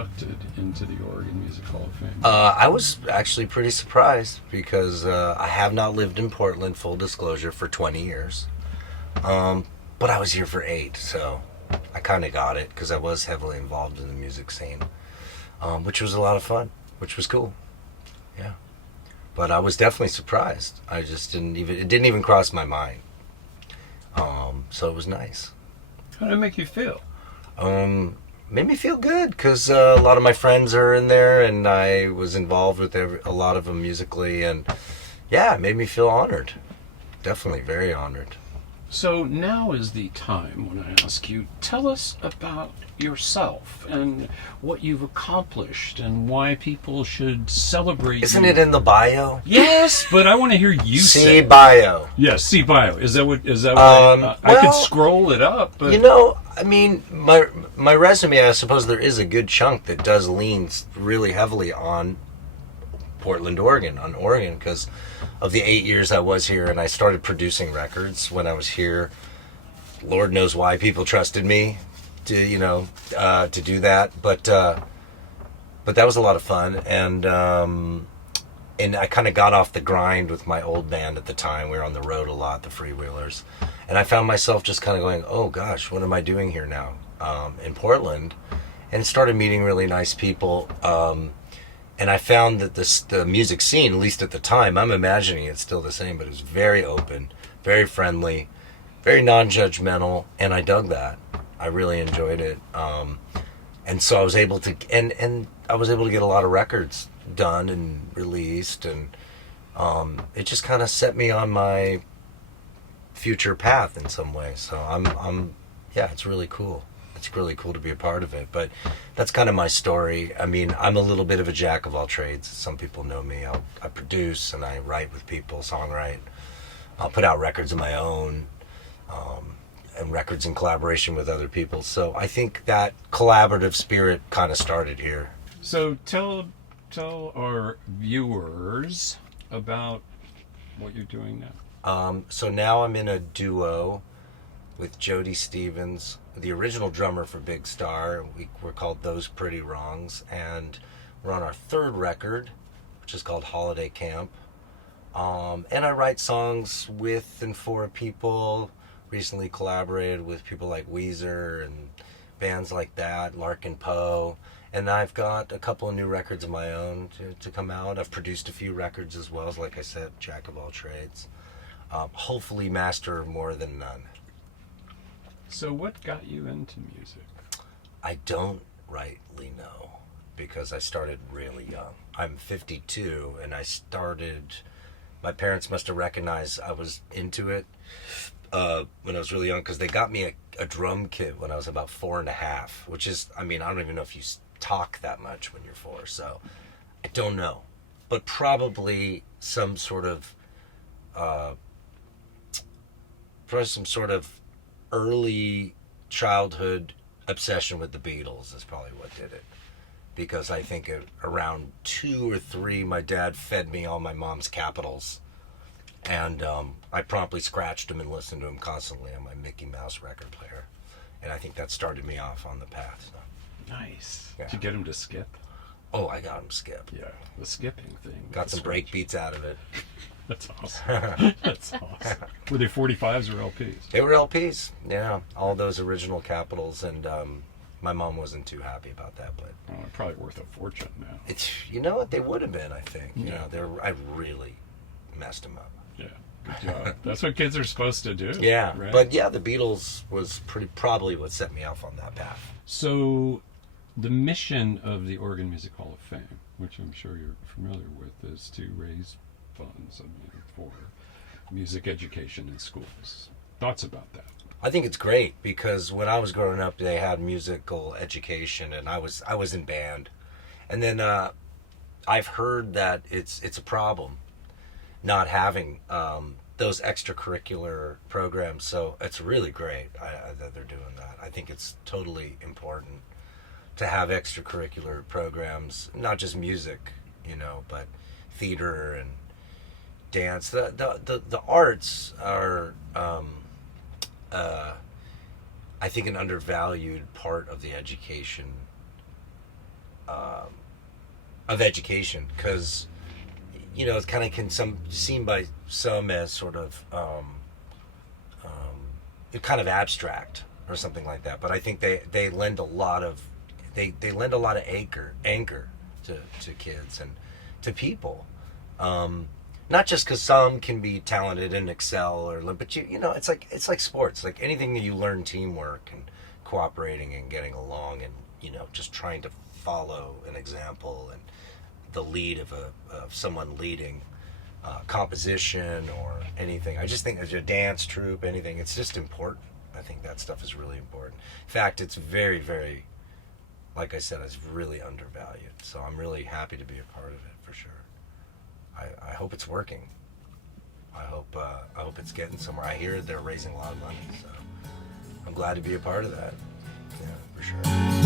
inducted into the Oregon Music Hall of Fame? I was actually pretty surprised because I have not lived in Portland, full disclosure, for 20 years. But I was here for 8, so I kind of got it because I was heavily involved in the music scene, which was a lot of fun, which was cool. Yeah. But I was definitely surprised. It didn't even cross my mind. So it was nice. How did it make you feel? Made me feel good because a lot of my friends are in there and I was involved with a lot of them musically, and yeah, it made me feel honored. Definitely very honored. So now is the time when I ask you, tell us about yourself and what you've accomplished and why people should celebrate. Isn't it in the bio? Yes, but I want to hear you say. See bio. Yes, see bio. Is that what I could scroll it up, but I mean, my resume, I suppose there is a good chunk that does lean really heavily on Portland, Oregon, because of the 8 years I was here, and I started producing records when I was here. Lord knows why people trusted me to do that, but that was a lot of fun, and I kind of got off the grind with my old band at the time. We were on the road a lot, the Freewheelers, and I found myself just kind of going, oh gosh, what am I doing here now in Portland, and started meeting really nice people. And I found that the music scene, at least at the time, I'm imagining it's still the same, but it was very open, very friendly, very non-judgmental, and I dug that. I really enjoyed it. And so I was able to, and I was able to get a lot of records done and released, and it just kind of set me on my future path in some way. So yeah, it's really cool. It's really cool to be a part of it, but that's kind of my story. I mean, I'm a little bit of a jack of all trades. Some people know me. I produce and I write with people, songwrite. I'll put out records of my own, and records in collaboration with other people. So I think that collaborative spirit kind of started here. So tell our viewers about what you're doing now. So now I'm in a duo with Jody Stevens, the original drummer for Big Star. We're called Those Pretty Wrongs, and we're on our 3rd record, which is called Holiday Camp. And I write songs with and for people. Recently collaborated with people like Weezer and bands like that, Larkin Poe. And I've got a couple of new records of my own to come out. I've produced a few records as well, like I said, jack of all trades. Hopefully master of more than none. So what got you into music? I don't rightly know, because I started really young. I'm 52, and my parents must have recognized I was into it when I was really young, because they got me a drum kit when I was about 4.5, which is, I mean, I don't even know if you talk that much when you're 4, so I don't know. But probably some sort of early childhood obsession with the Beatles is probably what did it, because I think around 2 or 3 my dad fed me all my mom's Capitals, and I promptly scratched them and listened to them constantly on my Mickey Mouse record player, and I think that started me off on the path. So. Nice. Yeah. Did you get him to skip? Oh, I got him skip. Yeah, the skipping thing. Got some break beats out of it. That's awesome. That's awesome. Were they 45s or LPs? They were LPs, yeah. All those original Capitals, and my mom wasn't too happy about that, but they're probably worth a fortune now. It's, you know what, they would have been, I think. Yeah. I really messed them up. Yeah, good job. That's what kids are supposed to do. Yeah, right? But yeah, the Beatles was probably what set me off on that path. So, the mission of the Oregon Music Hall of Fame, which I'm sure you're familiar with, is to raise funds for music education in schools. Thoughts about that? I think it's great, because when I was growing up, they had musical education, and I was in band, and then I've heard that it's a problem not having those extracurricular programs. So it's really great that they're doing that. I think it's totally important to have extracurricular programs, not just music, but theater and dance. The arts are, I think, an undervalued part of the education of education, because it kind of can seen by some as sort of kind of abstract or something like that. But I think they lend a lot of anchor to kids and to people. Not just because some can be talented and excel, but it's like sports, like anything that you learn, teamwork and cooperating and getting along, and just trying to follow an example and the lead of someone leading composition or anything. I just think as a dance troupe, anything, it's just important. I think that stuff is really important. In fact, it's very, very, like I said, it's really undervalued. So I'm really happy to be a part of it, for sure. I hope it's working. I hope it's getting somewhere. I hear they're raising a lot of money, so I'm glad to be a part of that. Yeah, for sure.